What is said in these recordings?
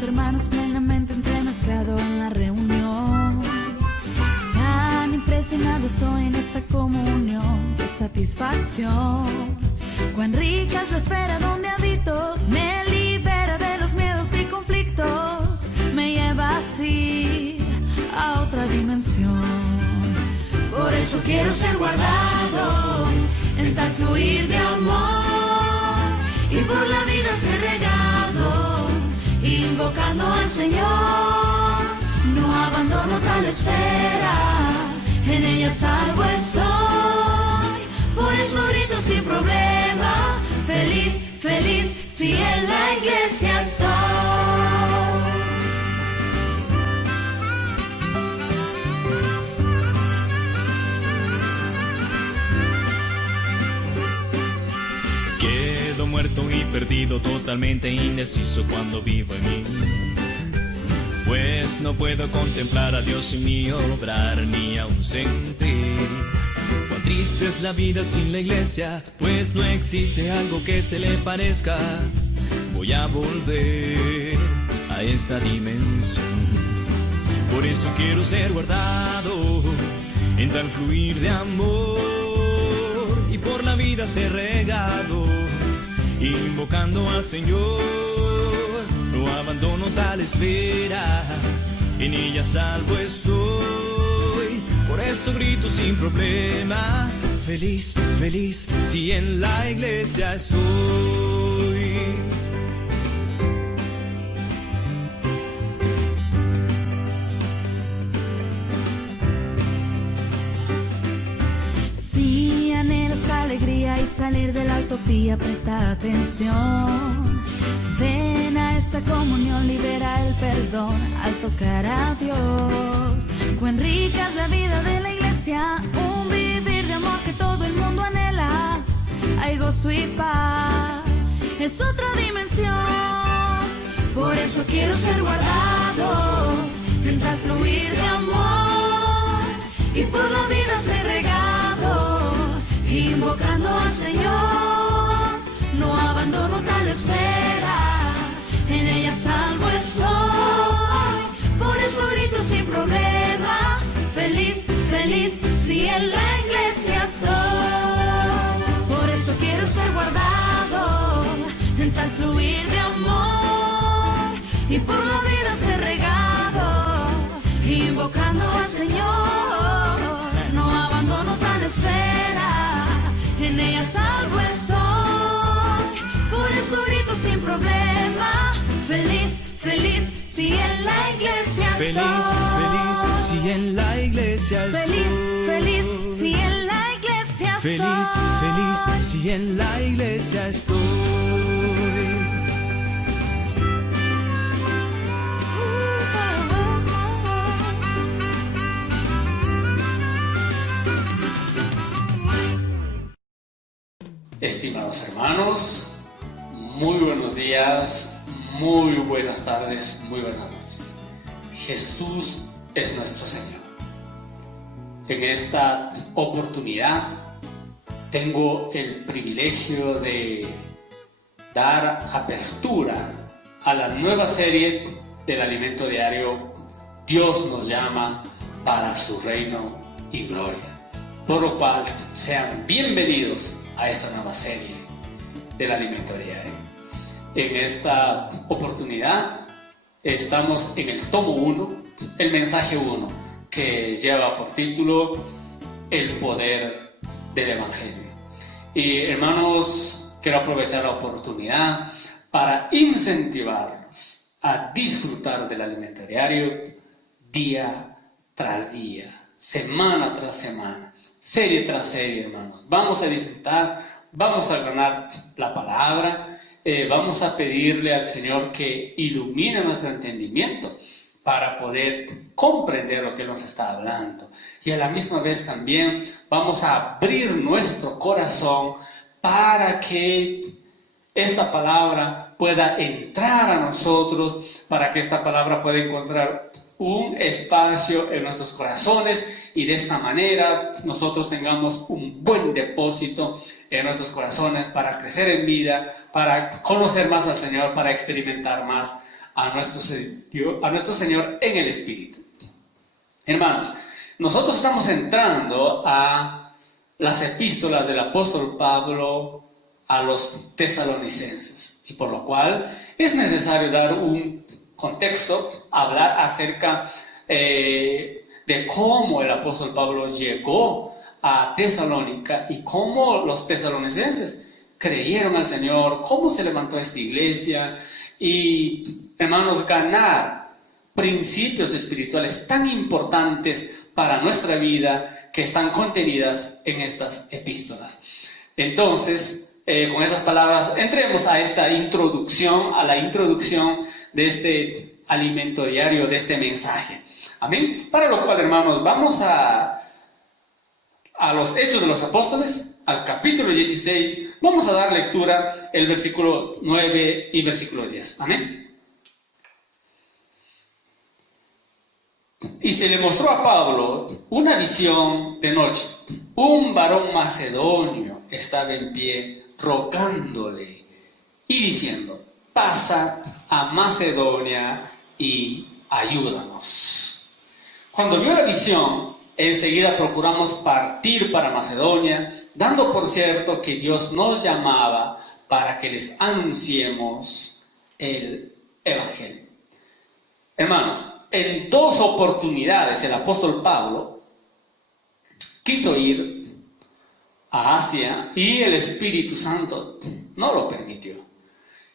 los hermanos plenamente entremezclado en la reunión. Tan impresionado soy en esta comunión de satisfacción. Cuán rica es la esfera donde habito, me libera de los miedos y conflictos, me lleva así a otra dimensión. Por eso quiero ser guardado en tal fluir de amor, y por la vida ser regado, invocando al Señor. No abandono tal esfera, en ella salvo estoy. Por eso grito sin problema, feliz, feliz, si en la iglesia estoy. Quedo muerto y perdido, totalmente indeciso cuando vivo en mí. Pues no puedo contemplar a Dios sin mi obrar ni aún sentir. Cuán triste es la vida sin la iglesia, pues no existe algo que se le parezca. Voy a volver a esta dimensión. Por eso quiero ser guardado en tal fluir de amor, y por la vida ser regado, invocando al Señor. No abandono tal esfera, en ella salvo estoy. Por eso grito sin problema, feliz, feliz, si en la iglesia estoy. Si anhelas alegría y salir de la utopía, presta atención. Ven a esta comunión, libera el perdón al tocar a Dios. Cuán rica es la vida de la iglesia, un vivir de amor que todo el mundo anhela. Hay gozo y paz, es otra dimensión. Por eso quiero ser guardado en tal fluir de amor, y por la vida ser regado, invocando al Señor. No abandono tal esfera, en ella salvo estoy. Por eso grito sin problema, feliz, feliz, si en la iglesia estoy. Por eso quiero ser guardado en tal fluir de amor, y por la vida ser regado, invocando al Señor. No abandono tal esfera, en ella salvo estoy. Por eso grito sin problema, feliz, feliz, si en la iglesia estoy. Feliz, feliz, si en la iglesia estoy. Feliz, feliz, si en la iglesia estoy. Feliz, feliz, si en la iglesia estoy. Estimados hermanos, muy buenos días, muy buenas tardes, muy buenas noches. Jesús es nuestro Señor. En esta oportunidad tengo el privilegio de dar apertura a la nueva serie del alimento diario Dios nos llama para su reino y gloria. Por lo cual, sean bienvenidos a esta nueva serie del alimento diario. En esta oportunidad estamos en el tomo 1, el mensaje 1, que lleva por título El poder del Evangelio. Y hermanos, quiero aprovechar la oportunidad para incentivarlos a disfrutar del alimento diario día tras día, semana tras semana, serie tras serie, hermanos. Vamos a disfrutar, vamos a ganar la palabra, vamos a pedirle al Señor que ilumine nuestro entendimiento para poder comprender lo que Él nos está hablando. Y a la misma vez también vamos a abrir nuestro corazón para que esta palabra pueda entrar a nosotros, para que esta palabra pueda encontrar un espacio en nuestros corazones, y de esta manera nosotros tengamos un buen depósito en nuestros corazones para crecer en vida, para conocer más al Señor, para experimentar más a nuestro Señor en el Espíritu. Hermanos, nosotros estamos entrando a las epístolas del apóstol Pablo a los tesalonicenses, y por lo cual es necesario dar un contexto, hablar acerca de cómo el apóstol Pablo llegó a Tesalónica y cómo los tesalonicenses creyeron al Señor, cómo se levantó esta iglesia y, hermanos, ganar principios espirituales tan importantes para nuestra vida que están contenidas en estas epístolas. Entonces, con estas palabras, entremos a esta introducción, a la introducción de este alimento diario, de este mensaje. Amén. Para lo cual, hermanos, vamos a los Hechos de los Apóstoles, al capítulo 16, vamos a dar lectura el versículo 9 y versículo 10. Amén. Y se le mostró a Pablo una visión de noche. Un varón macedonio estaba en pie, rogándole y diciendo: pasa a Macedonia y ayúdanos. Cuando vio la visión, enseguida procuramos partir para Macedonia, dando por cierto que Dios nos llamaba para que les anunciemos el Evangelio. Hermanos, en 2 oportunidades el apóstol Pablo quiso ir a Asia y el Espíritu Santo no lo permitió.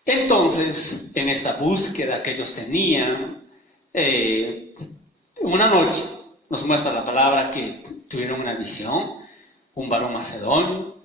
Entonces, en esta búsqueda que ellos tenían, una noche nos muestra la palabra que tuvieron una visión. Un varón macedonio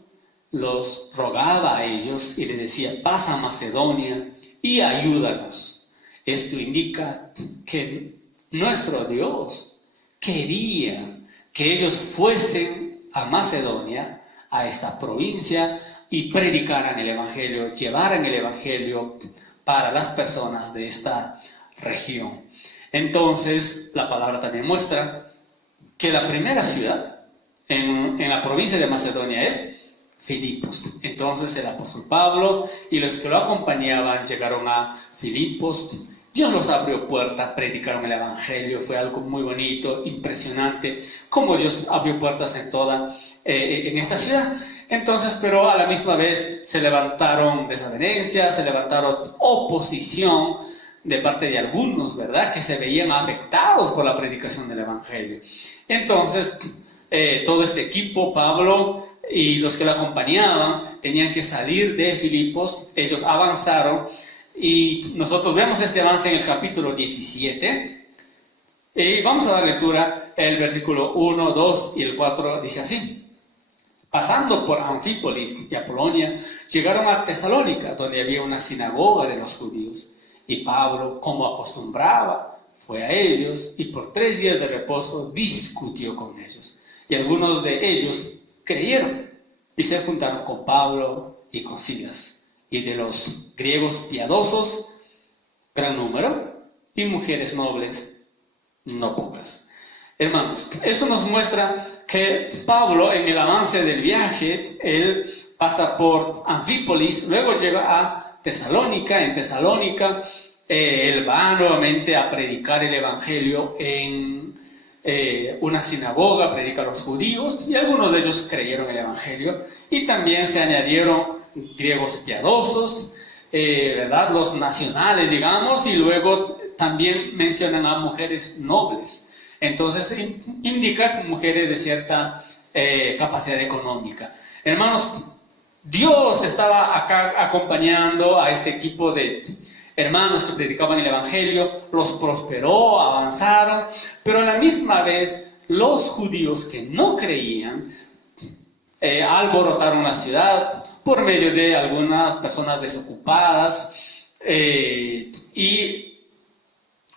los rogaba a ellos y les decía: pasa a Macedonia y ayúdanos. Esto indica que nuestro Dios quería que ellos fuesen a Macedonia, a esta provincia, y predicaran el Evangelio, llevaran el Evangelio para las personas de esta región. Entonces, la palabra también muestra que la primera ciudad en la provincia de Macedonia es Filipos. Entonces, el apóstol Pablo y los que lo acompañaban llegaron a Filipos. Dios los abrió puertas, predicaron el Evangelio. Fue algo muy bonito, impresionante, cómo Dios abrió puertas en esta ciudad. Entonces, pero a la misma vez se levantaron desavenencias, se levantaron oposición de parte de algunos, ¿verdad?, que se veían afectados por la predicación del Evangelio. Entonces, todo este equipo, Pablo y los que lo acompañaban, tenían que salir de Filipos. Ellos avanzaron y nosotros vemos este avance en el capítulo 17. Y vamos a dar lectura el versículo 1, 2 y el 4, dice así: pasando por Anfípolis y Apolonia, llegaron a Tesalónica, donde había una sinagoga de los judíos. Y Pablo, como acostumbraba, fue a ellos y por 3 días de reposo discutió con ellos. Y algunos de ellos creyeron y se juntaron con Pablo y con Silas. Y de los griegos piadosos, gran número, y mujeres nobles, no pocas. Hermanos, esto nos muestra que Pablo, en el avance del viaje, él pasa por Anfípolis, luego llega a Tesalónica. En Tesalónica él va nuevamente a predicar el Evangelio en una sinagoga, predica a los judíos, y algunos de ellos creyeron el Evangelio, y también se añadieron griegos piadosos, ¿verdad?, los nacionales, digamos, y luego también mencionan a mujeres nobles. Entonces indica mujeres de cierta capacidad económica. Hermanos, Dios estaba acá acompañando a este equipo de hermanos que predicaban el Evangelio, los prosperó, avanzaron, pero a la misma vez los judíos que no creían alborotaron la ciudad por medio de algunas personas desocupadas, y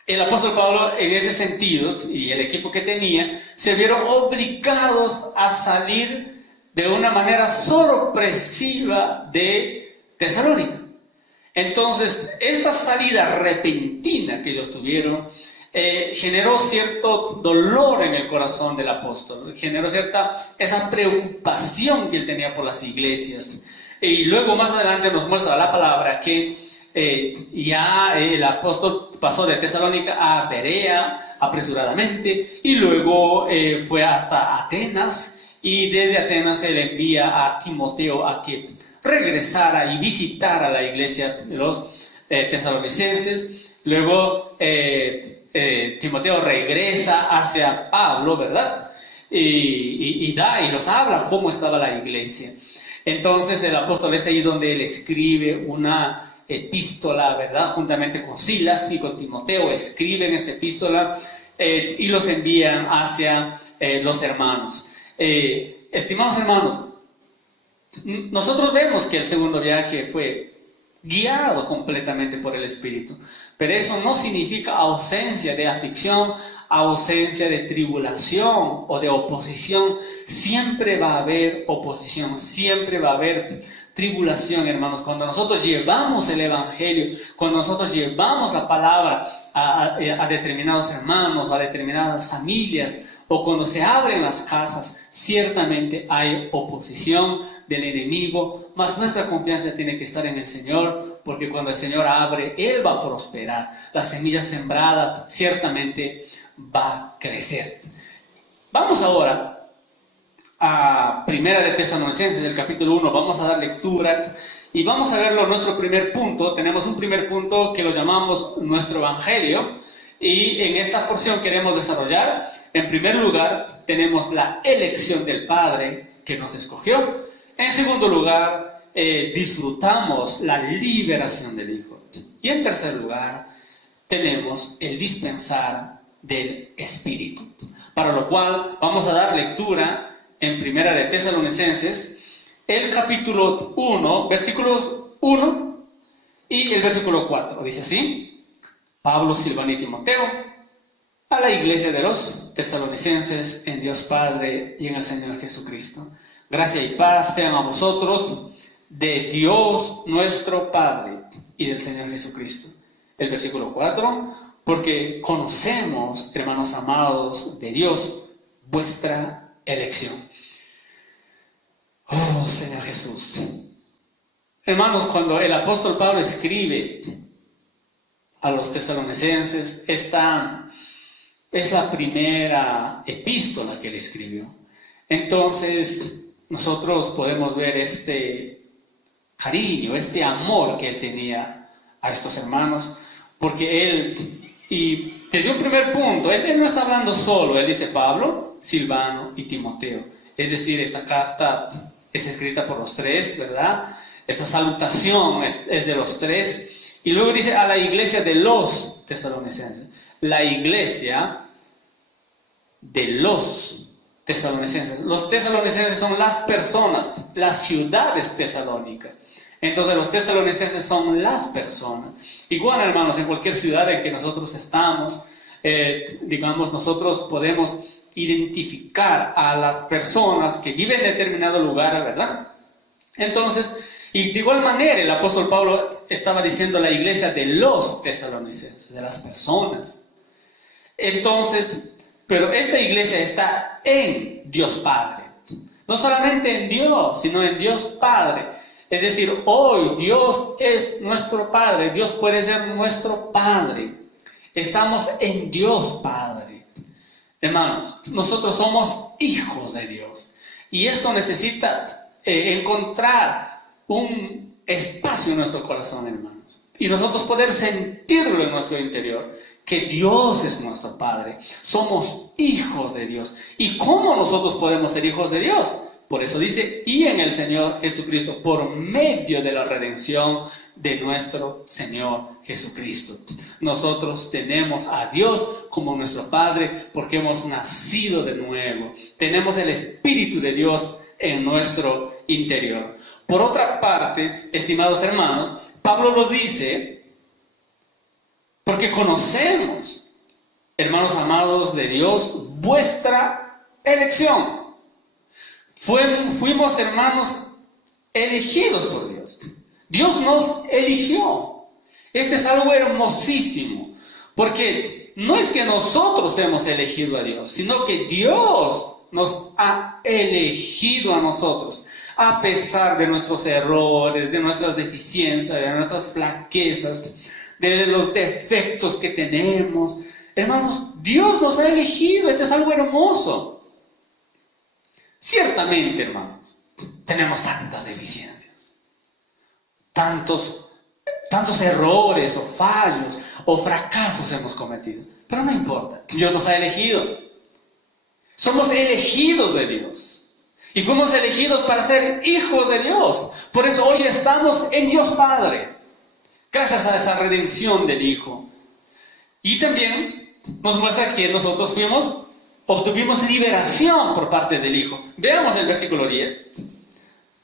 el apóstol Pablo, en ese sentido, y el equipo que tenía, se vieron obligados a salir de una manera sorpresiva de Tesalónica. Entonces, esta salida repentina que ellos tuvieron generó cierto dolor en el corazón del apóstol, generó esa preocupación que él tenía por las iglesias. Y luego más adelante nos muestra la palabra que ya el apóstol pasó de Tesalónica a Berea apresuradamente y luego fue hasta Atenas, y desde Atenas él envía a Timoteo a que regresara y visitara la iglesia de los tesalonicenses. Luego Timoteo regresa hacia Pablo, ¿verdad? Y los habla cómo estaba la iglesia. Entonces el apóstol es ahí donde él escribe una epístola, ¿verdad? Juntamente con Silas y con Timoteo escriben esta epístola y los envían hacia los hermanos. Estimados hermanos, nosotros vemos que el segundo viaje fue guiado completamente por el Espíritu, pero eso no significa ausencia de aflicción, ausencia de tribulación o de oposición. Siempre va a haber oposición, siempre va a haber tribulación, hermanos. Cuando nosotros llevamos el Evangelio, cuando nosotros llevamos la palabra a determinados hermanos, a determinadas familias, o cuando se abren las casas, ciertamente hay oposición del enemigo, mas nuestra confianza tiene que estar en el Señor, porque cuando el Señor abre, Él va a prosperar. La semilla sembrada ciertamente va a crecer. Vamos ahora a Primera de Tesalonicenses, el capítulo 1. Vamos a dar lectura y vamos a verlo en nuestro primer punto. Tenemos un primer punto que lo llamamos nuestro Evangelio, y en esta porción queremos desarrollar. En primer lugar, tenemos la elección del Padre que nos escogió. En segundo lugar, disfrutamos la liberación del Hijo. Y en tercer lugar, tenemos el dispensar del Espíritu. Para lo cual vamos a dar lectura en Primera de Tesalonicenses, el capítulo 1, versículos 1 y el versículo 4. Dice así: Pablo, Silvano y Timoteo, a la iglesia de los tesalonicenses, en Dios Padre y en el Señor Jesucristo. Gracia y paz sean a vosotros, de Dios nuestro Padre y del Señor Jesucristo. El versículo 4, porque conocemos, hermanos amados de Dios, vuestra elección. Oh, Señor Jesús. Hermanos, cuando el apóstol Pablo escribe a los tesalonicenses, esta es la primera epístola que él escribió. Entonces nosotros podemos ver este cariño, este amor que él tenía a estos hermanos, porque él, y desde un primer punto, él no está hablando solo. Él dice Pablo, Silvano y Timoteo. Es decir, esta carta es escrita por los tres, ¿verdad? Esta salutación es de los tres. Y luego dice a la iglesia de los tesalonicenses. La iglesia de los tesalonicenses. Los tesalonicenses son las personas, las ciudades tesalónicas. Entonces los tesalonicenses son las personas. Igual, hermanos, en cualquier ciudad en que nosotros estamos, nosotros podemos identificar a las personas que viven en determinado lugar, ¿verdad? Entonces, y de igual manera el apóstol Pablo estaba diciendo a la iglesia de los tesalonicenses, de las personas. Entonces, pero esta iglesia está en Dios Padre. No solamente en Dios, sino en Dios Padre. Es decir, hoy Dios es nuestro Padre. Dios puede ser nuestro Padre. Estamos en Dios Padre. Hermanos, nosotros somos hijos de Dios. Y esto necesita encontrar un espacio en nuestro corazón, hermanos, y nosotros poder sentirlo en nuestro interior, que Dios es nuestro Padre, somos hijos de Dios. ¿Y cómo nosotros podemos ser hijos de Dios? Por eso dice, y en el Señor Jesucristo, por medio de la redención de nuestro Señor Jesucristo. Nosotros tenemos a Dios como nuestro Padre porque hemos nacido de nuevo. Tenemos el Espíritu de Dios en nuestro interior. Por otra parte, estimados hermanos, Pablo nos dice, porque conocemos, hermanos amados de Dios, vuestra elección. Fuimos, hermanos, elegidos por Dios. Dios nos eligió. Este es algo hermosísimo, porque no es que nosotros hemos elegido a Dios, sino que Dios nos ha elegido a nosotros. A pesar de nuestros errores, de nuestras deficiencias, de nuestras flaquezas, de los defectos que tenemos. Hermanos, Dios nos ha elegido, esto es algo hermoso. Ciertamente, hermanos, tenemos tantas deficiencias, tantos errores o fallos o fracasos hemos cometido, pero no importa, Dios nos ha elegido. Somos elegidos de Dios y fuimos elegidos para ser hijos de Dios. Por eso hoy estamos en Dios Padre, gracias a esa redención del Hijo. Y también nos muestra que nosotros obtuvimos liberación por parte del Hijo. Veamos el versículo 10.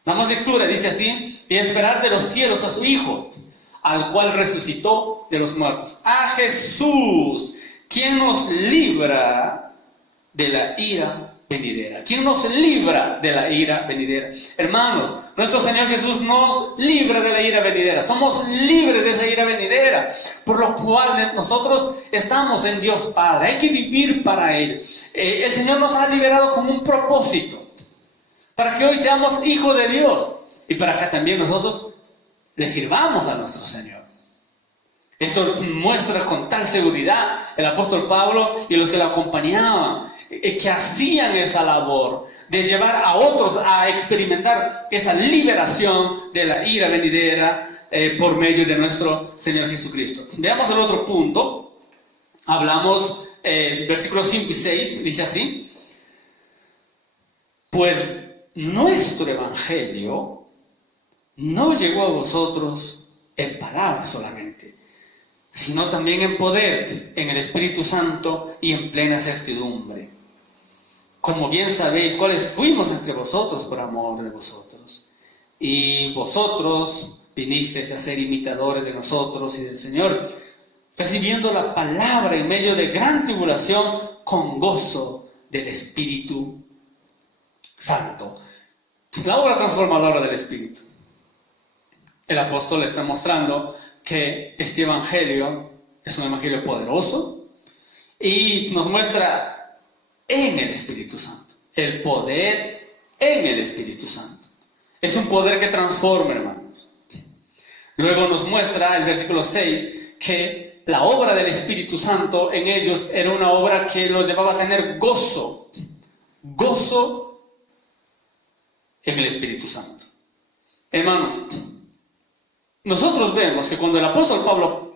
Damos lectura, dice así: y esperar de los cielos a su Hijo, al cual resucitó de los muertos. A Jesús, quien nos libra de la ira venidera. ¿Quién nos libra de la ira venidera? Hermanos, nuestro Señor Jesús nos libra de la ira venidera. Somos libres de esa ira venidera, por lo cual nosotros estamos en Dios Padre. Hay que vivir para Él. El Señor nos ha liberado con un propósito, para que hoy seamos hijos de Dios y para que también nosotros le sirvamos a nuestro Señor. Esto muestra con tal seguridad el apóstol Pablo y los que lo acompañaban, que hacían esa labor de llevar a otros a experimentar esa liberación de la ira venidera por medio de nuestro Señor Jesucristo. Veamos el otro punto. Hablamos, versículos 5 y 6, dice así: pues nuestro evangelio no llegó a vosotros en palabras solamente, sino también en poder, en el Espíritu Santo y en plena certidumbre. Como bien sabéis, cuáles fuimos entre vosotros por amor de vosotros. Y vosotros vinisteis a ser imitadores de nosotros y del Señor, recibiendo la palabra en medio de gran tribulación con gozo del Espíritu Santo. La obra transformadora del Espíritu. El apóstol está mostrando que este evangelio es un evangelio poderoso y nos muestra en el Espíritu Santo, el poder en el Espíritu Santo. Es un poder que transforma, hermanos. Luego nos muestra el versículo 6 que la obra del Espíritu Santo en ellos era una obra que los llevaba a tener gozo en el Espíritu Santo. Hermanos, nosotros vemos que cuando el apóstol Pablo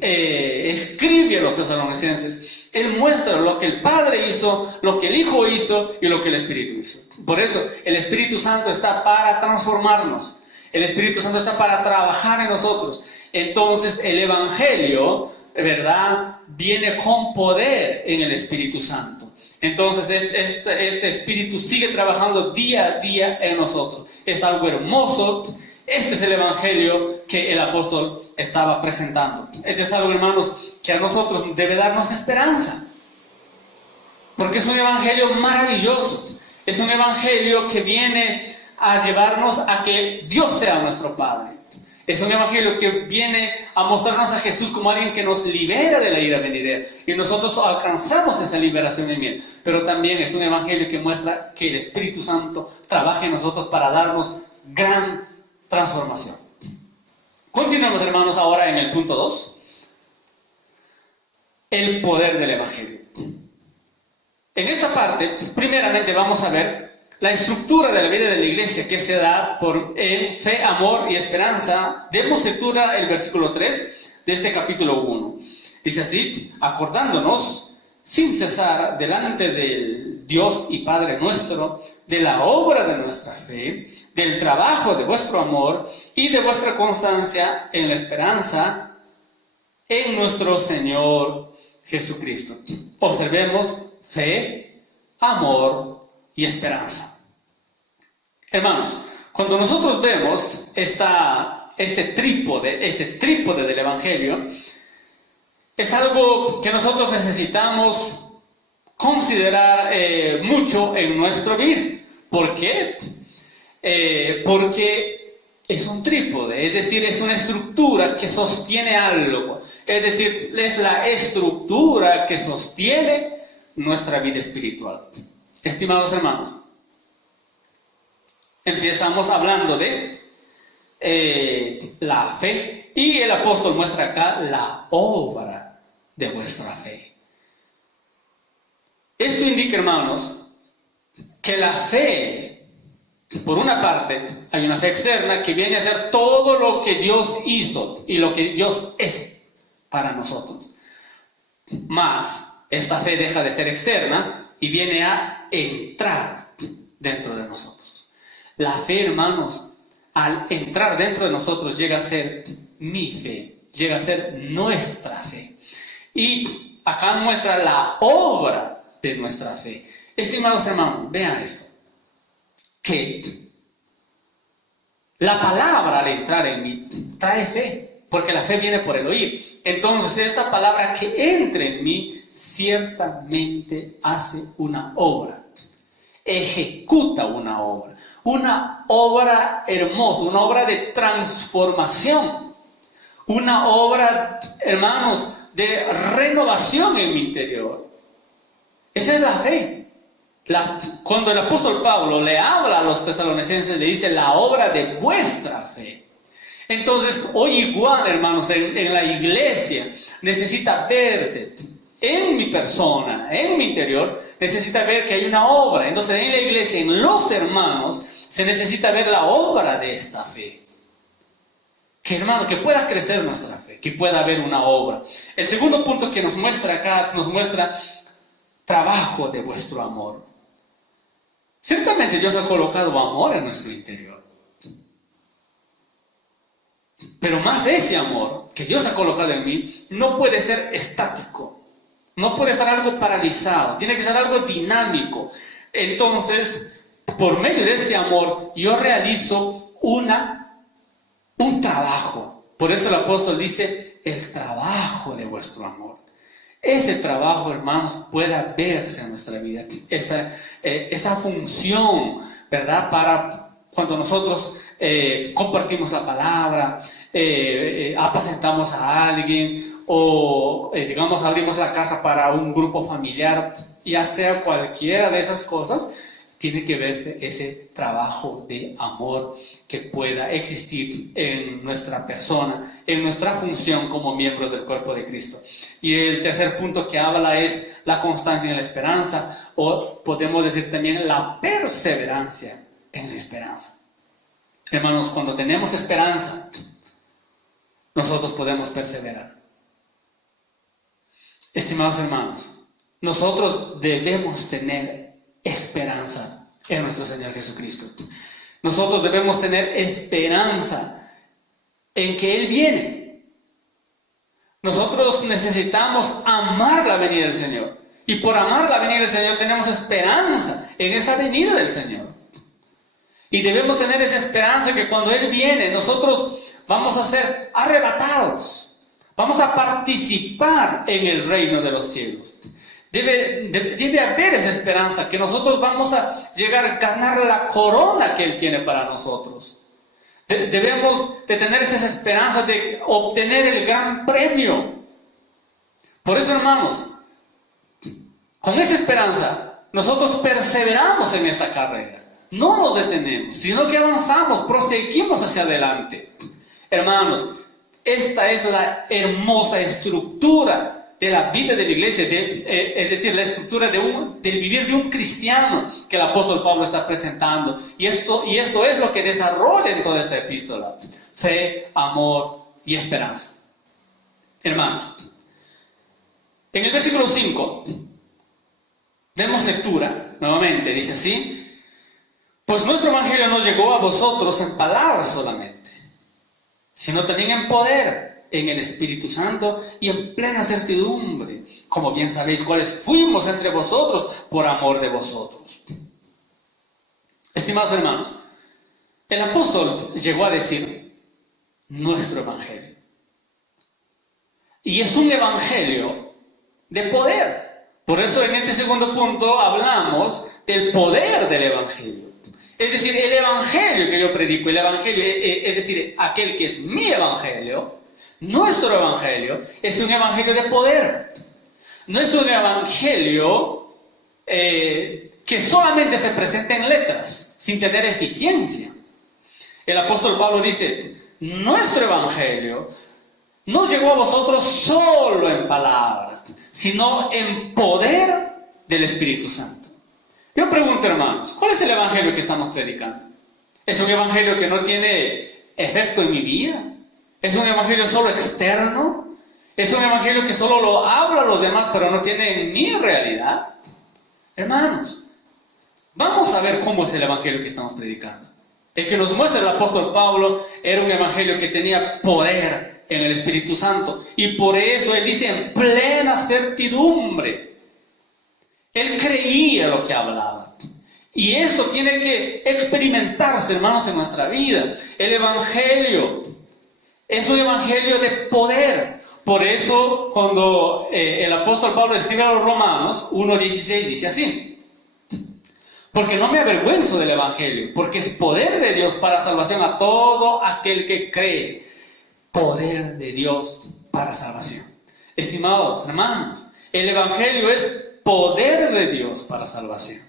escribe a los tesalonicenses, él muestra lo que el Padre hizo, lo que el Hijo hizo y lo que el Espíritu hizo. Por eso el Espíritu Santo está para transformarnos, el Espíritu Santo está para trabajar en nosotros. Entonces el Evangelio, ¿verdad?, viene con poder en el Espíritu Santo. Entonces este Espíritu sigue trabajando día a día en nosotros. Es algo hermoso. Este es el evangelio que el apóstol estaba presentando. Este es algo, hermanos, que a nosotros debe darnos esperanza. Porque es un evangelio maravilloso. Es un evangelio que viene a llevarnos a que Dios sea nuestro Padre. Es un evangelio que viene a mostrarnos a Jesús como alguien que nos libera de la ira venidera. Y nosotros alcanzamos esa liberación en Él. Pero también es un evangelio que muestra que el Espíritu Santo trabaja en nosotros para darnos gran transformación. Continuemos, hermanos, ahora en el punto 2. El poder del evangelio. En esta parte, primeramente vamos a ver la estructura de la vida de la iglesia que se da en fe, amor y esperanza. Demos lectura el versículo 3 de este capítulo 1. Dice así: acordándonos sin cesar delante del Dios y Padre nuestro, de la obra de nuestra fe, del trabajo de vuestro amor y de vuestra constancia en la esperanza en nuestro Señor Jesucristo. Observemos fe, amor y esperanza. Hermanos, cuando nosotros vemos este trípode del Evangelio, es algo que nosotros necesitamos considerar mucho en nuestro vivir. ¿Por qué? Porque es un trípode, es decir, es una estructura que sostiene algo. Es decir, es la estructura que sostiene nuestra vida espiritual. Estimados hermanos, empezamos hablando de la fe y el apóstol muestra acá la obra de vuestra fe. Esto indica, hermanos, que la fe, por una parte, hay una fe externa que viene a ser todo lo que Dios hizo y lo que Dios es para nosotros. Mas esta fe deja de ser externa y viene a entrar dentro de nosotros. La fe, hermanos, al entrar dentro de nosotros llega a ser mi fe, llega a ser nuestra fe. Y acá muestra la obra de nuestra fe. Estimados hermanos, vean esto, que la palabra al entrar en mí trae fe, porque la fe viene por el oír. Entonces esta palabra que entra en mí ciertamente hace una obra, ejecuta una obra hermosa, una obra de transformación, una obra, hermanos, de renovación en mi interior. Esa es la fe. Cuando el apóstol Pablo le habla a los tesalonicenses, le dice la obra de vuestra fe. Entonces, hoy igual, hermanos, en la iglesia necesita verse, en mi persona, en mi interior, necesita ver que hay una obra. Entonces, en la iglesia, en los hermanos, se necesita ver la obra de esta fe. Que, hermanos, que pueda crecer nuestra fe, que pueda haber una obra. El segundo punto que nos muestra acá, nos muestra trabajo de vuestro amor. Ciertamente Dios ha colocado amor en nuestro interior. Pero más ese amor que Dios ha colocado en mí no puede ser estático. No puede ser algo paralizado. Tiene que ser algo dinámico. Entonces, por medio de ese amor, yo realizo un trabajo. Por eso el apóstol dice, el trabajo de vuestro amor. Ese trabajo, hermanos, pueda verse en nuestra vida. Esa función, ¿verdad? Para cuando nosotros compartimos la palabra, apacentamos a alguien o, digamos, abrimos la casa para un grupo familiar, ya sea cualquiera de esas cosas, tiene que verse ese trabajo de amor que pueda existir en nuestra persona, en nuestra función como miembros del cuerpo de Cristo. Y el tercer punto que habla es la constancia en la esperanza, o podemos decir también la perseverancia en la esperanza. Hermanos, cuando tenemos esperanza, nosotros podemos perseverar. Estimados hermanos, nosotros debemos tener esperanza en nuestro Señor Jesucristo. Nosotros debemos tener esperanza en que Él viene. Nosotros necesitamos amar la venida del Señor. Y por amar la venida del Señor tenemos esperanza en esa venida del Señor. Y debemos tener esa esperanza que cuando Él viene, nosotros vamos a ser arrebatados. Vamos a participar en el reino de los cielos. Debe haber esa esperanza que nosotros vamos a llegar a ganar la corona que Él tiene para nosotros. Debemos de tener esa esperanza de obtener el gran premio. Por eso, hermanos, con esa esperanza nosotros perseveramos en esta carrera. No nos detenemos, sino que avanzamos, proseguimos hacia adelante. Hermanos, esta es la hermosa estructura de la vida de la iglesia, es decir, la estructura del vivir de un cristiano que el apóstol Pablo está presentando. Y esto es lo que desarrolla en toda esta epístola: fe, amor y esperanza. Hermanos, en el versículo 5, demos lectura nuevamente, dice así: pues nuestro evangelio no llegó a vosotros en palabras solamente, sino también en poder, en el Espíritu Santo y en plena certidumbre, como bien sabéis cuáles fuimos entre vosotros por amor de vosotros. Estimados hermanos, el apóstol llegó a decir nuestro evangelio. Y es un evangelio de poder. Por eso en este segundo punto hablamos del poder del evangelio. Es decir, el evangelio que yo predico, el evangelio, es decir, aquel que es mi evangelio, nuestro evangelio, es un evangelio de poder. No es un evangelio que solamente se presenta en letras, sin tener eficiencia. El apóstol Pablo dice: nuestro evangelio no llegó a vosotros solo en palabras, sino en poder del Espíritu Santo. Yo pregunto, hermanos, ¿cuál es el evangelio que estamos predicando? ¿Es un evangelio que no tiene efecto en mi vida? ¿Es un evangelio solo externo? ¿Es un evangelio que solo lo habla a los demás, pero no tiene en mí realidad? Hermanos, vamos a ver cómo es el evangelio que estamos predicando. El que nos muestra el apóstol Pablo era un evangelio que tenía poder en el Espíritu Santo. Y por eso él dice en plena certidumbre. Él creía lo que hablaba. Y esto tiene que experimentarse, hermanos, en nuestra vida. El evangelio es un evangelio de poder. Por eso cuando el apóstol Pablo escribe a los Romanos 1:16 dice así: porque no me avergüenzo del evangelio, porque es poder de Dios para salvación a todo aquel que cree. Poder de Dios para salvación. Estimados hermanos, el evangelio es poder de Dios para salvación.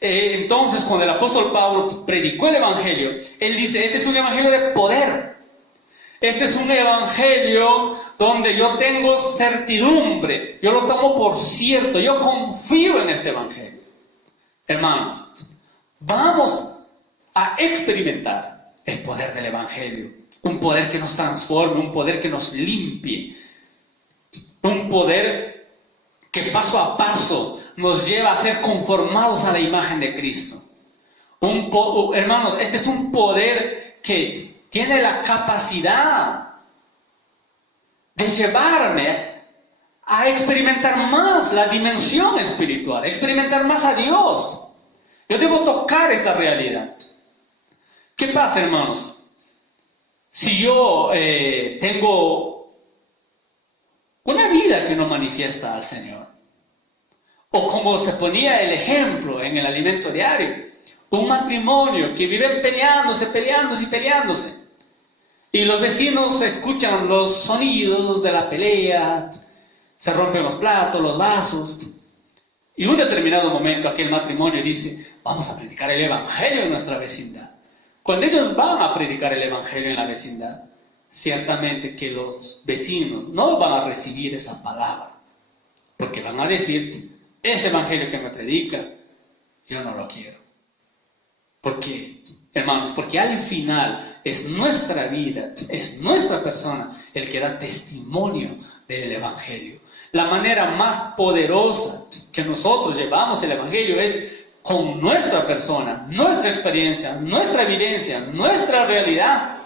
Entonces, cuando el apóstol Pablo predicó el evangelio, él dice: este es un evangelio de poder. Este es un evangelio donde yo tengo certidumbre, yo lo tomo por cierto, yo confío en este evangelio. Hermanos, vamos a experimentar el poder del evangelio. Un poder que nos transforme, un poder que nos limpie. Un poder que paso a paso nos lleva a ser conformados a la imagen de Cristo. Hermanos, este es un poder que tiene la capacidad de llevarme a experimentar más la dimensión espiritual, experimentar más a Dios. Yo debo tocar esta realidad. ¿Qué pasa, hermanos? Si yo tengo una vida que no manifiesta al Señor, o como se ponía el ejemplo en el alimento diario, un matrimonio que viven peleándose, y los vecinos escuchan los sonidos de la pelea, se rompen los platos, los vasos, y en un determinado momento aquel matrimonio dice: vamos a predicar el evangelio en nuestra vecindad. Cuando ellos van a predicar el evangelio en la vecindad, ciertamente que los vecinos no van a recibir esa palabra, porque van a decir: ese evangelio que me predica, yo no lo quiero. ¿Por qué, hermanos? Porque al final es nuestra vida, es nuestra persona el que da testimonio del evangelio. La manera más poderosa que nosotros llevamos el evangelio es con nuestra persona, nuestra experiencia, nuestra evidencia, nuestra realidad.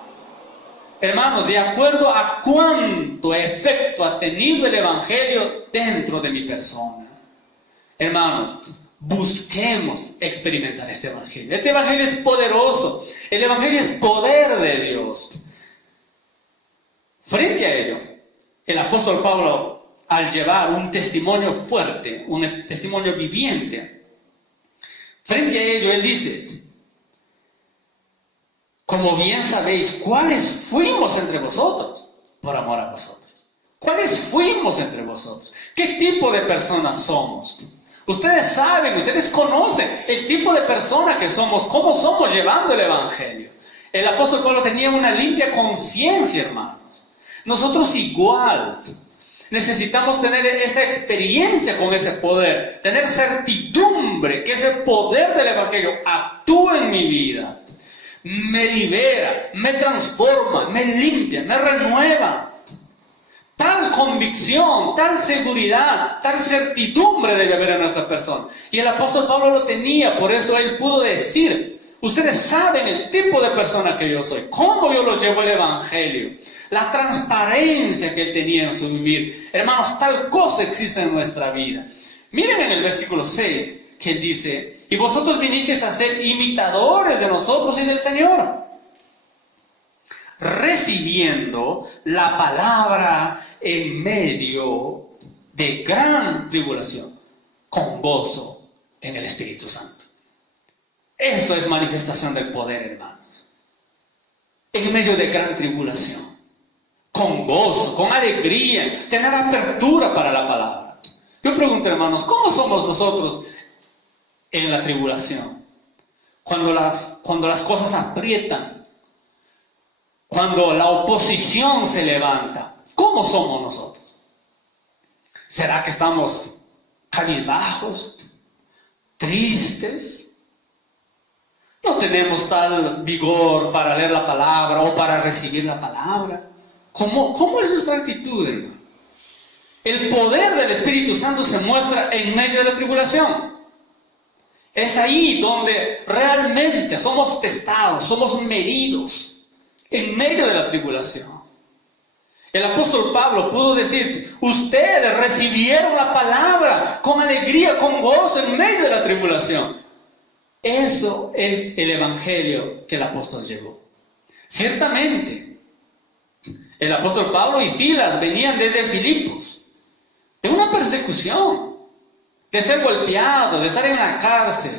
Hermanos, de acuerdo a cuánto efecto ha tenido el evangelio dentro de mi persona. Hermanos, busquemos experimentar este evangelio. Este evangelio es poderoso. El evangelio es poder de Dios. Frente a ello, el apóstol Pablo, al llevar un testimonio fuerte, un testimonio viviente, frente a ello él dice: como bien sabéis, ¿cuáles fuimos entre vosotros por amor a vosotros? ¿Cuáles fuimos entre vosotros? ¿Qué tipo de personas somos? Ustedes saben, ustedes conocen el tipo de persona que somos, cómo somos llevando el evangelio. El apóstol Pablo tenía una limpia conciencia, hermanos. Nosotros igual necesitamos tener esa experiencia con ese poder, tener certidumbre que ese poder del evangelio actúa en mi vida, me libera, me transforma, me limpia, me renueva. Tal convicción, tal seguridad, tal certidumbre debe haber en nuestra persona. Y el apóstol Pablo lo tenía, por eso él pudo decir: ustedes saben el tipo de persona que yo soy, cómo yo los llevo el evangelio, la transparencia que él tenía en su vivir. Hermanos, tal cosa existe en nuestra vida. Miren en el versículo 6 que él dice: y vosotros vinisteis a ser imitadores de nosotros y del Señor, recibiendo la palabra en medio de gran tribulación, con gozo en el Espíritu Santo. Esto es manifestación del poder, hermanos. En medio de gran tribulación, con gozo, con alegría, tener apertura para la palabra. Yo pregunto, hermanos, ¿cómo somos nosotros en la tribulación? Cuando las cosas aprietan, cuando la oposición se levanta, ¿cómo somos nosotros? ¿Será que estamos cabizbajos, tristes? ¿No tenemos tal vigor para leer la palabra o para recibir la palabra? ¿Cómo es nuestra actitud, hermano? El poder del Espíritu Santo se muestra en medio de la tribulación. Es ahí donde realmente somos testados, somos medidos, en medio de la tribulación. El apóstol Pablo pudo decir, ustedes recibieron la palabra con alegría, con gozo, en medio de la tribulación. Eso es el evangelio que el apóstol llevó. Ciertamente, el apóstol Pablo y Silas venían desde Filipos, de una persecución, de ser golpeados, de estar en la cárcel.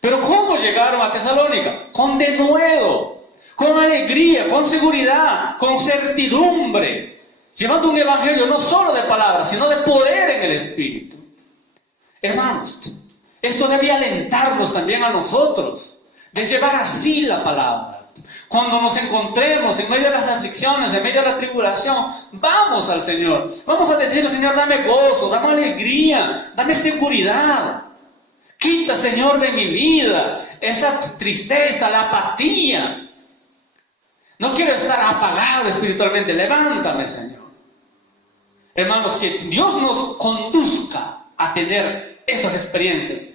Pero ¿cómo llegaron a Tesalónica? Con denuedo, con alegría, con seguridad, con certidumbre, llevando un evangelio no solo de palabras, sino de poder en el Espíritu. Hermanos, esto debe alentarnos también a nosotros, de llevar así la palabra. Cuando nos encontremos en medio de las aflicciones, en medio de la tribulación, vamos al Señor. Vamos a decirle, Señor, dame gozo, dame alegría, dame seguridad. Quita, Señor, de mi vida esa tristeza, la apatía. No quiero estar apagado espiritualmente. Levántame, Señor. Hermanos, que Dios nos conduzca a tener estas experiencias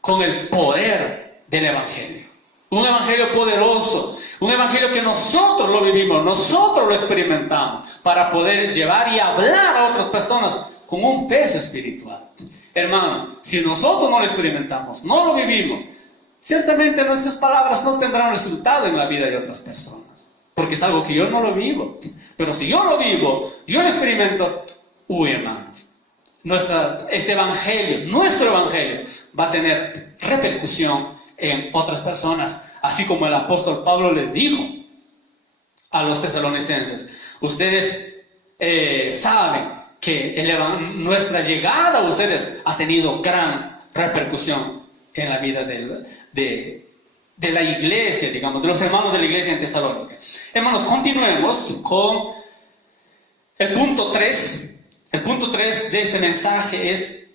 con el poder del Evangelio. Un Evangelio poderoso, un Evangelio que nosotros lo vivimos, nosotros lo experimentamos, para poder llevar y hablar a otras personas con un peso espiritual. Hermanos, si nosotros no lo experimentamos, no lo vivimos, ciertamente nuestras palabras no tendrán resultado en la vida de otras personas, porque es algo que yo no lo vivo. Pero si yo lo vivo, yo lo experimento, hermanos, este Evangelio, nuestro Evangelio, va a tener repercusión en otras personas, así como el apóstol Pablo les dijo a los tesalonicenses. Ustedes saben que nuestra llegada a ustedes ha tenido gran repercusión en la vida de la iglesia, digamos, de los hermanos de la iglesia en Tesalónica. Hermanos, continuemos con el punto 3. El punto 3 de este mensaje es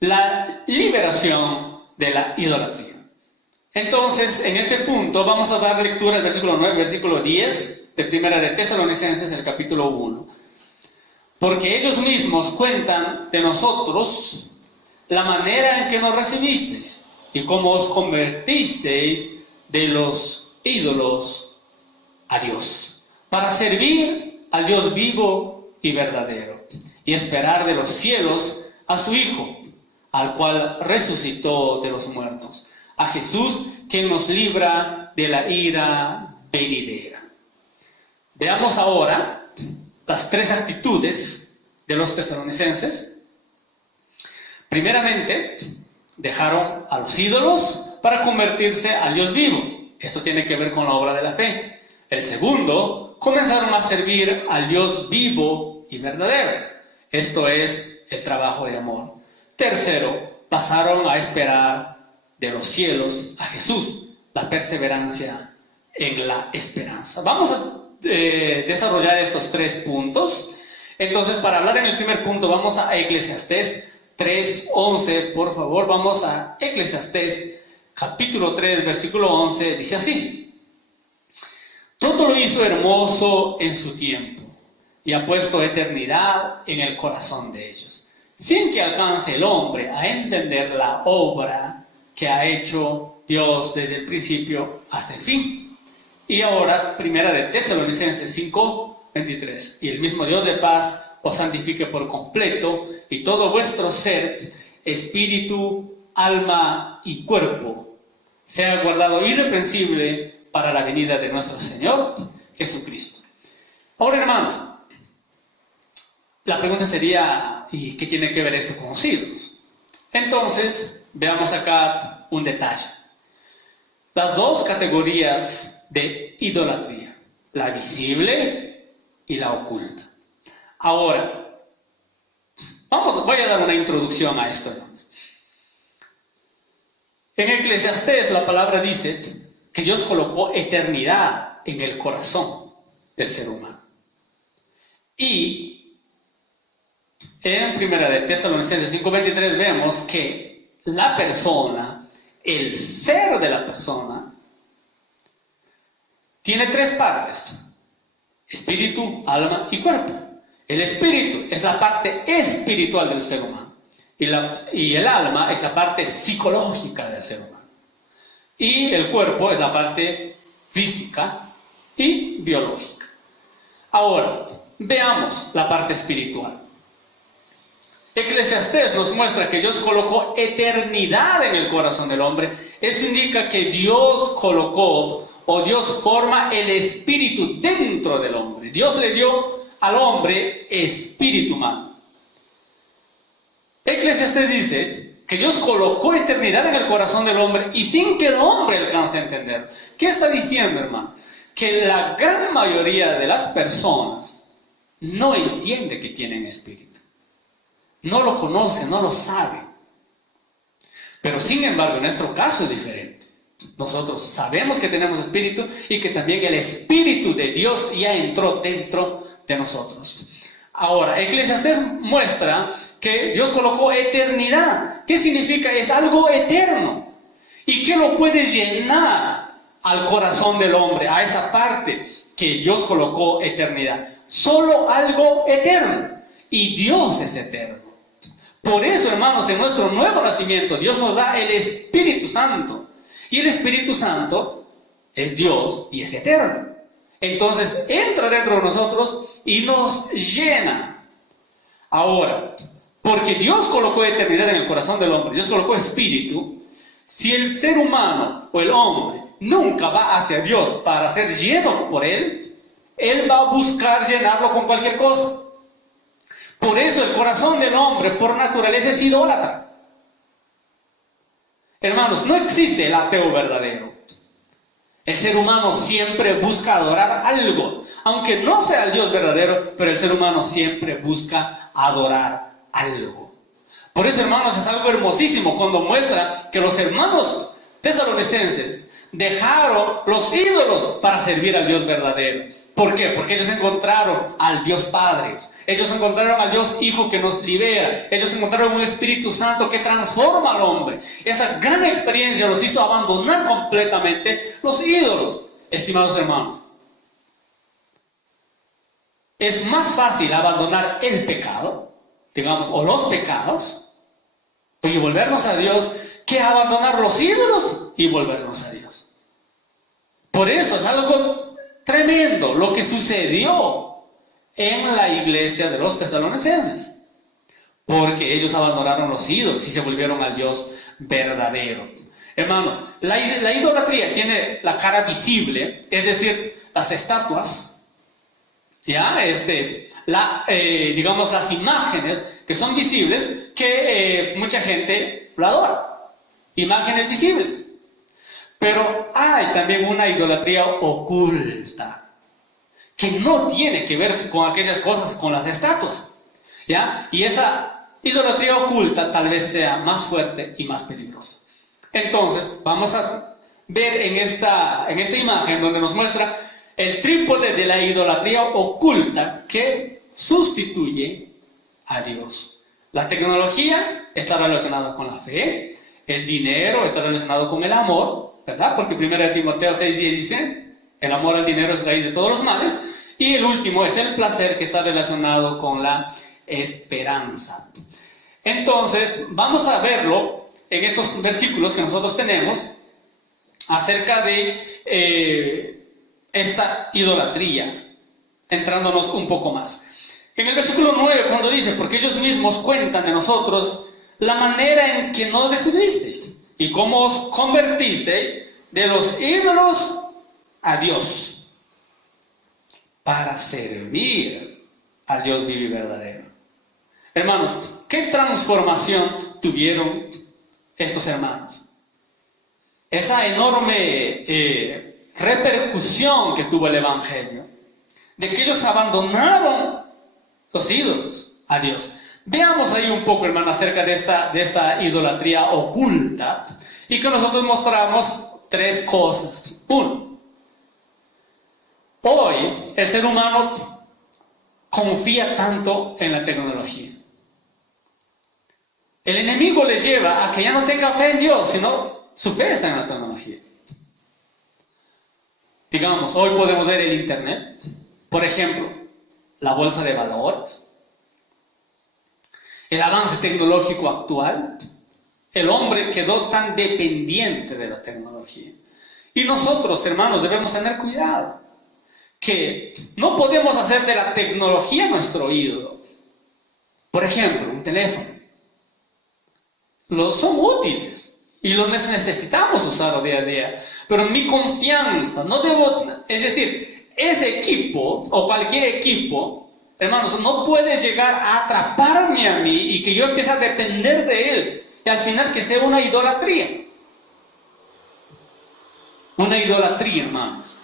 la liberación de la idolatría. Entonces, en este punto vamos a dar lectura al versículo 9, versículo 10 de Primera de Tesalonicenses, el capítulo 1. Porque ellos mismos cuentan de nosotros la manera en que nos recibisteis y cómo os convertisteis de los ídolos a Dios, para servir al Dios vivo y verdadero, y esperar de los cielos a su Hijo, al cual resucitó de los muertos, a Jesús, quien nos libra de la ira venidera. Veamos ahora las tres actitudes de los tesalonicenses. Primeramente, dejaron a los ídolos para convertirse al Dios vivo. Esto tiene que ver con la obra de la fe. El segundo, comenzaron a servir al Dios vivo y verdadero. Esto es el trabajo de amor. Tercero, pasaron a esperar de los cielos a Jesús, la perseverancia en la esperanza. Vamos a desarrollar estos tres puntos. Entonces, para hablar en el primer punto, vamos a Eclesiastés 3:11, por favor. Vamos a Eclesiastés capítulo 3, versículo 11, dice así: todo lo hizo hermoso en su tiempo, y ha puesto eternidad en el corazón de ellos, sin que alcance el hombre a entender la obra que ha hecho Dios desde el principio hasta el fin. Y ahora, Primera de Tesalonicenses 5:23, y el mismo Dios de paz os santifique por completo, y todo vuestro ser, espíritu, alma y cuerpo, sea guardado irreprensible para la venida de nuestro Señor Jesucristo. Ahora, hermanos, la pregunta sería, ¿y qué tiene que ver esto con los ídolos? Entonces, veamos acá un detalle. Las dos categorías de idolatría, la visible y la oculta. Ahora, voy a dar una introducción a esto, hermanos. En Eclesiastés la palabra dice que Dios colocó eternidad en el corazón del ser humano. Y en 1 de Tesalonicenses 5:23 vemos que la persona, el ser de la persona, tiene tres partes: espíritu, alma y cuerpo. El espíritu es la parte espiritual del ser humano y el alma es la parte psicológica del ser humano. Y el cuerpo es la parte física y biológica. Ahora, veamos la parte espiritual. Eclesiastés nos muestra que Dios colocó eternidad en el corazón del hombre. Esto indica que Dios colocó o Dios forma el espíritu dentro del hombre. Dios le dio al hombre espíritu humano. Eclesiastés dice que Dios colocó eternidad en el corazón del hombre y sin que el hombre alcance a entender. ¿Qué está diciendo, hermano? Que la gran mayoría de las personas no entiende que tienen espíritu. No lo conoce, no lo sabe. Pero sin embargo, en nuestro caso es diferente. Nosotros sabemos que tenemos espíritu y que también el espíritu de Dios ya entró dentro de nosotros. Ahora, Eclesiastés muestra que Dios colocó eternidad. ¿Qué significa? Es algo eterno. ¿Y qué lo puede llenar al corazón del hombre, a esa parte que Dios colocó eternidad? Solo algo eterno. Y Dios es eterno. Por eso, hermanos, en nuestro nuevo nacimiento, Dios nos da el Espíritu Santo. Y el Espíritu Santo es Dios y es eterno. Entonces, entra dentro de nosotros y nos llena. Ahora, porque Dios colocó eternidad en el corazón del hombre, Dios colocó espíritu, si el ser humano o el hombre nunca va hacia Dios para ser lleno por Él, Él va a buscar llenarlo con cualquier cosa. Por eso el corazón del hombre por naturaleza es idólatra. Hermanos, no existe el ateo verdadero. El ser humano siempre busca adorar algo, aunque no sea el Dios verdadero, pero el ser humano siempre busca adorar algo. Por eso, hermanos, es algo hermosísimo cuando muestra que los hermanos tesalonicenses dejaron los ídolos para servir al Dios verdadero. ¿Por qué? Porque ellos encontraron al Dios Padre. Ellos encontraron al Dios Hijo que nos libera. Ellos encontraron un Espíritu Santo que transforma al hombre. Esa gran experiencia los hizo abandonar completamente los ídolos. Estimados hermanos, es más fácil abandonar el pecado, digamos, o los pecados, y volvernos a Dios, que abandonar los ídolos y volvernos a Dios. Por eso es algo tremendo lo que sucedió en la iglesia de los tesalonicenses, porque ellos abandonaron los ídolos y se volvieron al Dios verdadero. Hermano, la idolatría tiene la cara visible, es decir, las estatuas, ¿ya? Digamos, las imágenes que son visibles, que mucha gente lo adora, imágenes visibles. Pero hay también una idolatría oculta, que no tiene que ver con aquellas cosas, con las estatuas, ¿ya? Y esa idolatría oculta tal vez sea más fuerte y más peligrosa. Entonces, vamos a ver en esta imagen donde nos muestra el trípode de la idolatría oculta que sustituye a Dios. La tecnología está relacionada con la fe, el dinero está relacionado con el amor, ¿verdad? Porque 1 Timoteo 6:10 dice: el amor al dinero es raíz de todos los males. Y el último es el placer, que está relacionado con la esperanza. Entonces, vamos a verlo en estos versículos que nosotros tenemos acerca de esta idolatría, entrándonos un poco más. En el versículo 9, cuando dice: porque ellos mismos cuentan de nosotros la manera en que nos recibisteis y cómo os convertisteis de los ídolos a Dios, para servir al Dios vivo y verdadero. Hermanos, ¿qué transformación tuvieron estos hermanos? Esa enorme repercusión que tuvo el Evangelio, de que ellos abandonaron los ídolos a Dios. Veamos ahí un poco, hermano, acerca de esta idolatría oculta, y que nosotros mostramos tres cosas. Uno, hoy el ser humano confía tanto en la tecnología. El enemigo le lleva a que ya no tenga fe en Dios, sino su fe está en la tecnología. Digamos, hoy podemos ver el internet, por ejemplo, la bolsa de valores, el avance tecnológico actual. El hombre quedó tan dependiente de la tecnología. Y nosotros, hermanos, debemos tener cuidado, que no podemos hacer de la tecnología nuestro ídolo. Por ejemplo, un teléfono. Son útiles y los necesitamos usar día a día. Pero mi confianza, es decir, ese equipo o cualquier equipo, hermanos, no puede llegar a atraparme a mí y que yo empiece a depender de él. Y al final que sea una idolatría. Una idolatría, hermanos.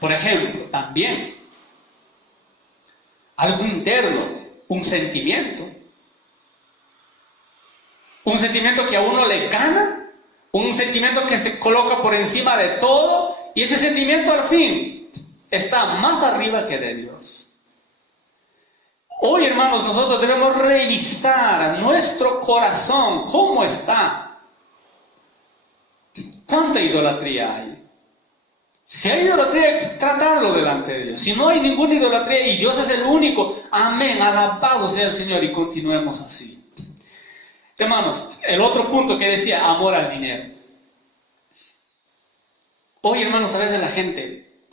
Por ejemplo, también algo interno, un sentimiento. Un sentimiento que a uno le gana, un sentimiento que se coloca por encima de todo, y ese sentimiento al fin está más arriba que de Dios. Hoy, hermanos, nosotros debemos revisar nuestro corazón, cómo está. ¿Cuánta idolatría hay? Si hay idolatría, tratarlo delante de Dios. Si no hay ninguna idolatría y Dios es el único, amén, alabado sea el Señor, y continuemos así. Hermanos, el otro punto que decía, amor al dinero. Hoy, hermanos, a veces la gente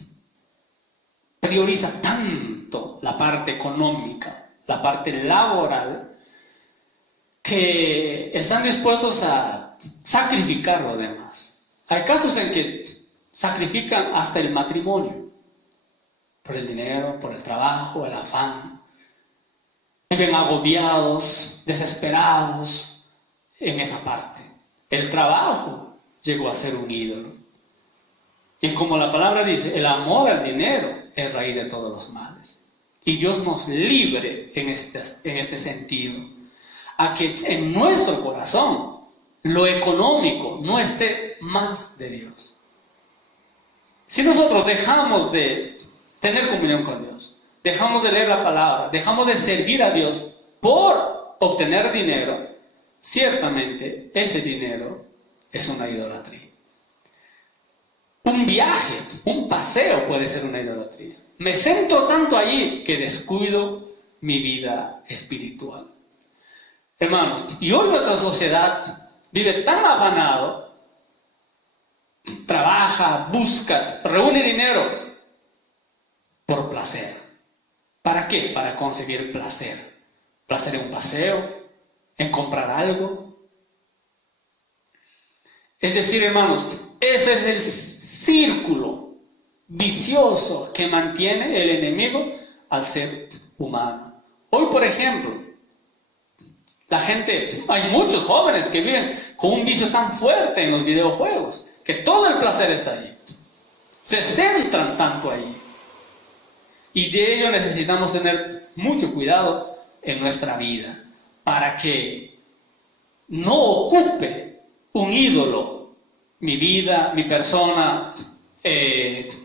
prioriza tanto la parte económica, la parte laboral, que están dispuestos a sacrificar lo demás. Hay casos en que sacrifican hasta el matrimonio, por el dinero, por el trabajo, el afán. Viven agobiados, desesperados en esa parte. El trabajo llegó a ser un ídolo. Y como la palabra dice, el amor al dinero es raíz de todos los males. Y Dios nos libre en este sentido, a que en nuestro corazón lo económico no esté más de Dios. Si nosotros dejamos de tener comunión con Dios, dejamos de leer la palabra, dejamos de servir a Dios por obtener dinero, ciertamente ese dinero es una idolatría. Un viaje, un paseo puede ser una idolatría. Me centro tanto allí que descuido mi vida espiritual. Hermanos, y hoy nuestra sociedad vive tan afanado, trabaja, busca, reúne dinero por placer. ¿Para qué? Para conseguir placer. Placer en un paseo, en comprar algo. Es decir, hermanos, ese es el círculo vicioso que mantiene el enemigo al ser humano. Hoy, por ejemplo, hay muchos jóvenes que viven con un vicio tan fuerte en los videojuegos, que todo el placer está allí. Se centran tanto allí. Y de ello necesitamos tener mucho cuidado en nuestra vida, para que no ocupe un ídolo mi vida, mi persona,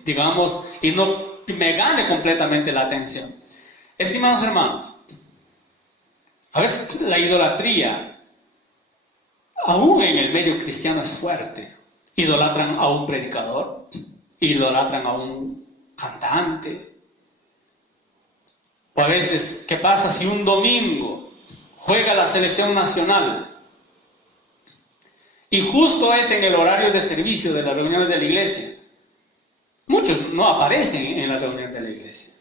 digamos, y no me gane completamente la atención. Estimados hermanos, a veces la idolatría, aún en el medio cristiano, es fuerte. Idolatran a un predicador, idolatran a un cantante. O a veces, ¿qué pasa si un domingo juega la selección nacional? Y justo es en el horario de servicio de las reuniones de la iglesia. Muchos no aparecen en las reuniones de la iglesia,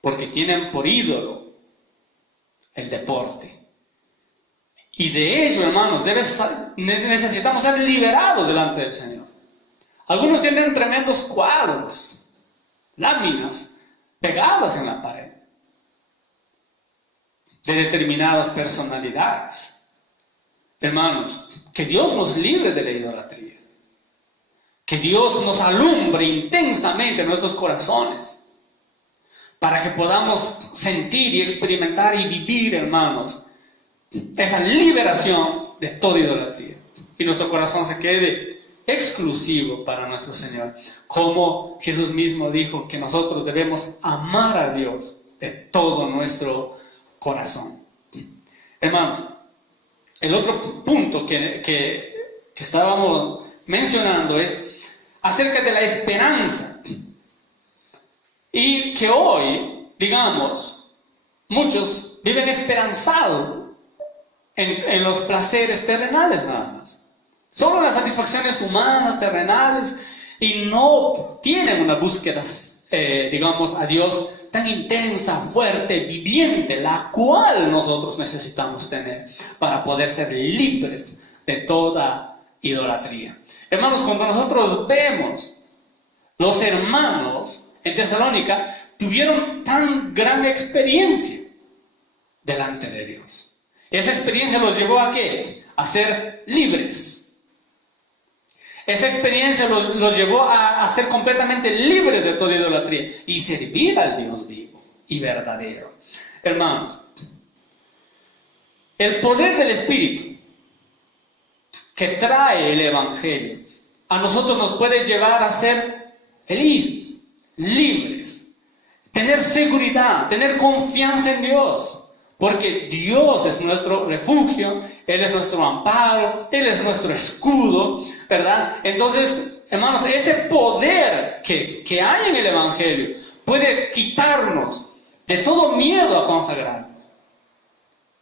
porque tienen por ídolo el deporte. Y de ello, hermanos, necesitamos ser liberados delante del Señor. Algunos tienen tremendos cuadros, láminas, pegadas en la pared, de determinadas personalidades. Hermanos, que Dios nos libre de la idolatría. Que Dios nos alumbre intensamente en nuestros corazones, para que podamos sentir y experimentar y vivir, hermanos, esa liberación de toda idolatría. Y nuestro corazón se quede exclusivo para nuestro Señor. Como Jesús mismo dijo que nosotros debemos amar a Dios de todo nuestro corazón. Hermanos, el otro punto que estábamos mencionando es acerca de la esperanza. Y que hoy, digamos, muchos viven esperanzados en los placeres terrenales nada más. Solo en las satisfacciones humanas, terrenales, y no tienen una búsqueda, digamos, a Dios tan intensa, fuerte, viviente, la cual nosotros necesitamos tener para poder ser libres de toda idolatría. Hermanos, cuando nosotros vemos los hermanos en Tesalónica tuvieron tan gran experiencia delante de Dios. Esa experiencia los llevó ¿a qué? A ser libres. Esa experiencia los llevó a ser completamente libres de toda idolatría y servir al Dios vivo y verdadero. Hermanos, el poder del Espíritu que trae el Evangelio a nosotros nos puede llevar a ser felices, libres, tener seguridad, tener confianza en Dios, porque Dios es nuestro refugio, Él es nuestro amparo, Él es nuestro escudo, ¿verdad? Entonces, hermanos, ese poder que hay en el Evangelio puede quitarnos de todo miedo a consagrarnos,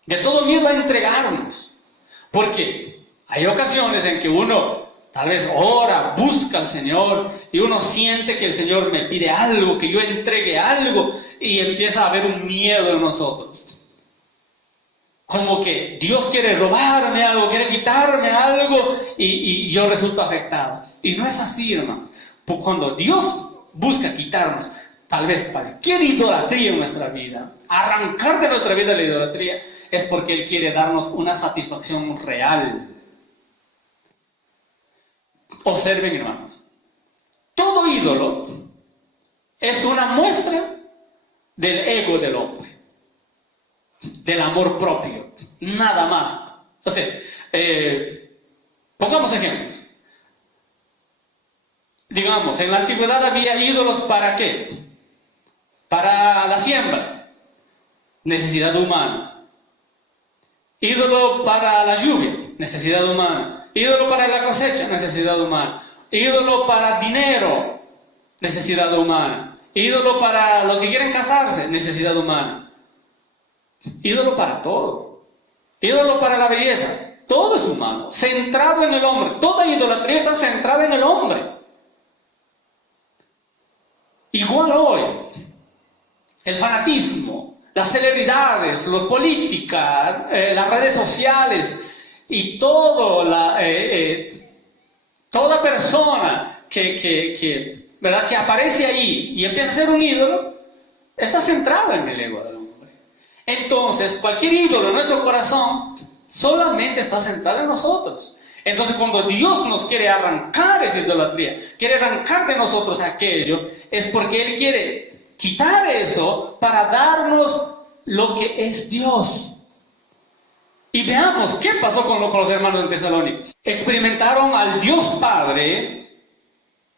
de todo miedo a entregarnos, porque hay ocasiones en que uno tal vez ora, busca al Señor y uno siente que el Señor me pide algo, que yo entregue algo y empieza a haber un miedo en nosotros. Como que Dios quiere robarme algo, quiere quitarme algo y yo resulto afectado. Y no es así, hermano. Cuando Dios busca quitarnos tal vez cualquier idolatría en nuestra vida, arrancar de nuestra vida la idolatría, es porque Él quiere darnos una satisfacción real. Observen, hermanos, todo ídolo es una muestra del ego del hombre, del amor propio, nada más. Entonces, pongamos ejemplos. Digamos, en la antigüedad había ídolos ¿para qué? Para la siembra, necesidad humana. Ídolo para la lluvia, necesidad humana. Ídolo para la cosecha, necesidad humana. Ídolo para dinero, necesidad humana. Ídolo para los que quieren casarse, necesidad humana. Ídolo para todo. Ídolo para la belleza, todo es humano, centrado en el hombre. Toda idolatría está centrada en el hombre. Igual hoy, el fanatismo, las celebridades, la política, las redes sociales y toda persona ¿verdad? Que aparece ahí y empieza a ser un ídolo, está centrada en el ego del hombre. Entonces, cualquier ídolo en nuestro corazón solamente está centrado en nosotros. Entonces, cuando Dios nos quiere arrancar esa idolatría, quiere arrancar de nosotros aquello, es porque Él quiere quitar eso para darnos lo que es Dios. Y veamos qué pasó con los hermanos de Tesalónica. Experimentaron al Dios Padre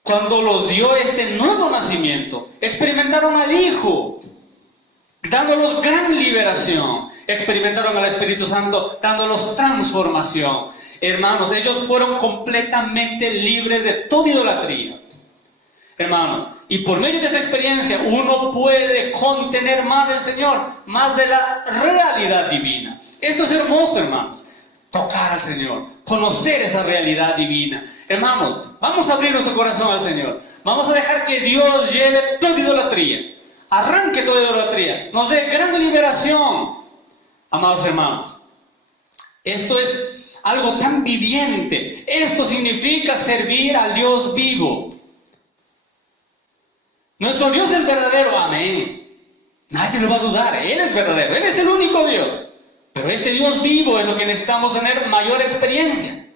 cuando los dio este nuevo nacimiento. Experimentaron al Hijo, dándolos gran liberación. Experimentaron al Espíritu Santo, dándolos transformación. Hermanos, ellos fueron completamente libres de toda idolatría. Hermanos, y por medio de esta experiencia uno puede contener más del Señor, más de la realidad divina. Esto es hermoso, hermanos. Tocar al Señor, conocer esa realidad divina. Hermanos, vamos a abrir nuestro corazón al Señor. Vamos a dejar que Dios lleve toda idolatría. Arranque toda idolatría. Nos dé gran liberación. Amados hermanos, esto es algo tan viviente. Esto significa servir al Dios vivo. Nuestro Dios es verdadero, amén. Nadie lo va a dudar, Él es verdadero, Él es el único Dios. Pero este Dios vivo es lo que necesitamos tener mayor experiencia.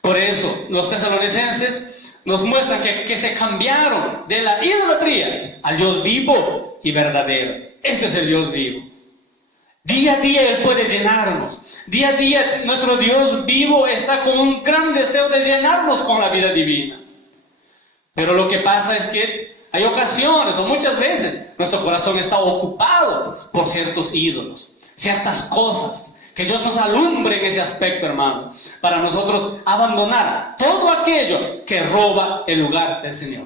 Por eso, los tesalonicenses nos muestran que se cambiaron de la idolatría al Dios vivo y verdadero. Este es el Dios vivo. Día a día Él puede llenarnos. Día a día nuestro Dios vivo está con un gran deseo de llenarnos con la vida divina. Pero lo que pasa es que hay ocasiones o muchas veces nuestro corazón está ocupado por ciertos ídolos, ciertas cosas. Que Dios nos alumbre en ese aspecto, hermano, para nosotros abandonar todo aquello que roba el lugar del Señor.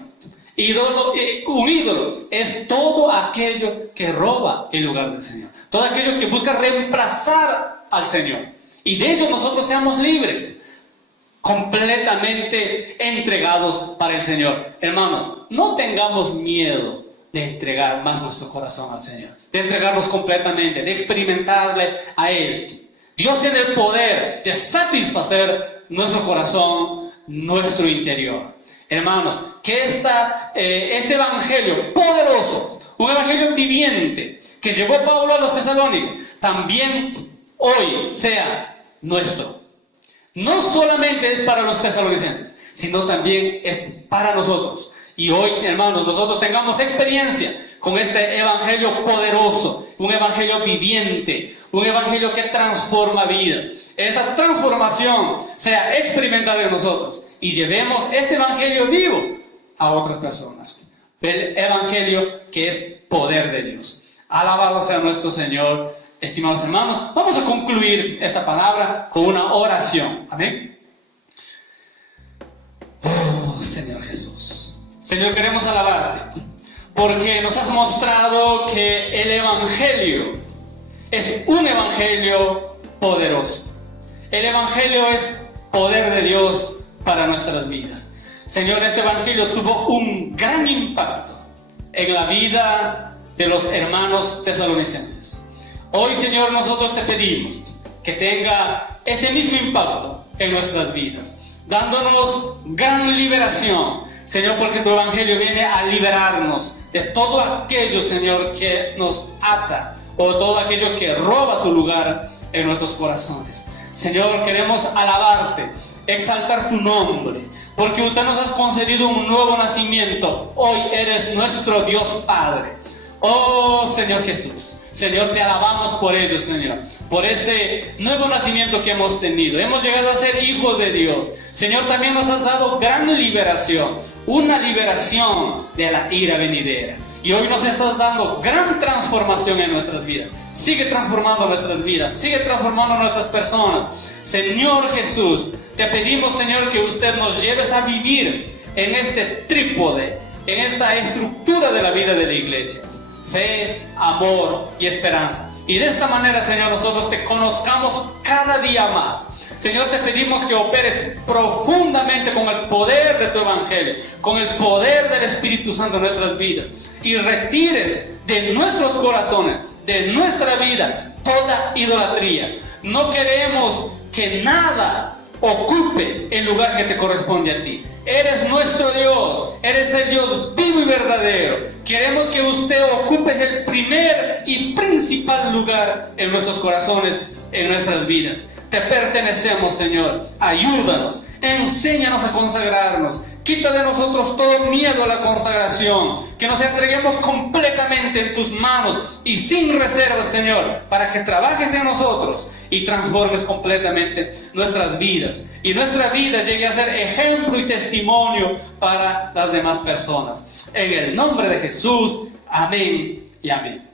Un ídolo es todo aquello que roba el lugar del Señor. Todo aquello que busca reemplazar al Señor. Y de ello nosotros seamos libres. Completamente entregados para el Señor. Hermanos, no tengamos miedo de entregar más nuestro corazón al Señor, de entregarnos completamente, de experimentarle a Él. Dios tiene el poder de satisfacer nuestro corazón, nuestro interior. Hermanos, que este evangelio poderoso, un evangelio viviente que llevó Pablo a los tesalónicos, también hoy sea nuestro. No solamente es para los tesalonicenses, sino también es para nosotros. Y hoy, hermanos, nosotros tengamos experiencia con este evangelio poderoso, un evangelio viviente, un evangelio que transforma vidas. Esta transformación sea experimentada en nosotros y llevemos este evangelio vivo a otras personas. El evangelio que es poder de Dios. Alabado sea nuestro Señor. Estimados hermanos, vamos a concluir esta palabra con una oración. Amén. Oh, Señor Jesús. Señor, queremos alabarte porque nos has mostrado que el evangelio es un evangelio poderoso. El evangelio es poder de Dios para nuestras vidas. Señor, este evangelio tuvo un gran impacto en la vida de los hermanos tesalonicenses. Hoy, Señor, nosotros te pedimos que tenga ese mismo impacto en nuestras vidas, dándonos gran liberación, Señor, porque tu evangelio viene a liberarnos de todo aquello, Señor, que nos ata o todo aquello que roba tu lugar en nuestros corazones. Señor, queremos alabarte, exaltar tu nombre, porque usted nos has concedido un nuevo nacimiento. Hoy eres nuestro Dios Padre. Oh, Señor Jesús. Señor, te alabamos por ello, Señor, por ese nuevo nacimiento que hemos tenido. Hemos llegado a ser hijos de Dios. Señor, también nos has dado gran liberación, una liberación de la ira venidera. Y hoy nos estás dando gran transformación en nuestras vidas. Sigue transformando nuestras vidas, sigue transformando nuestras personas. Señor Jesús, te pedimos, Señor, que usted nos lleves a vivir en este trípode, en esta estructura de la vida de la iglesia. Fe, amor y esperanza. Y de esta manera, Señor, nosotros te conozcamos cada día más. Señor, te pedimos que operes profundamente con el poder de tu evangelio, con el poder del Espíritu Santo en nuestras vidas, y retires de nuestros corazones, de nuestra vida, toda idolatría. No queremos que nada ocupe el lugar que te corresponde a ti. Eres nuestro Dios, eres el Dios vivo y verdadero. Queremos que usted ocupe el primer y principal lugar en nuestros corazones, en nuestras vidas. Te pertenecemos, Señor. Ayúdanos, enséñanos a consagrarnos. Quita de nosotros todo miedo a la consagración. Que nos entreguemos completamente en tus manos y sin reservas, Señor, para que trabajes en nosotros y transformes completamente nuestras vidas. Y nuestra vida llegue a ser ejemplo y testimonio para las demás personas. En el nombre de Jesús, amén y amén.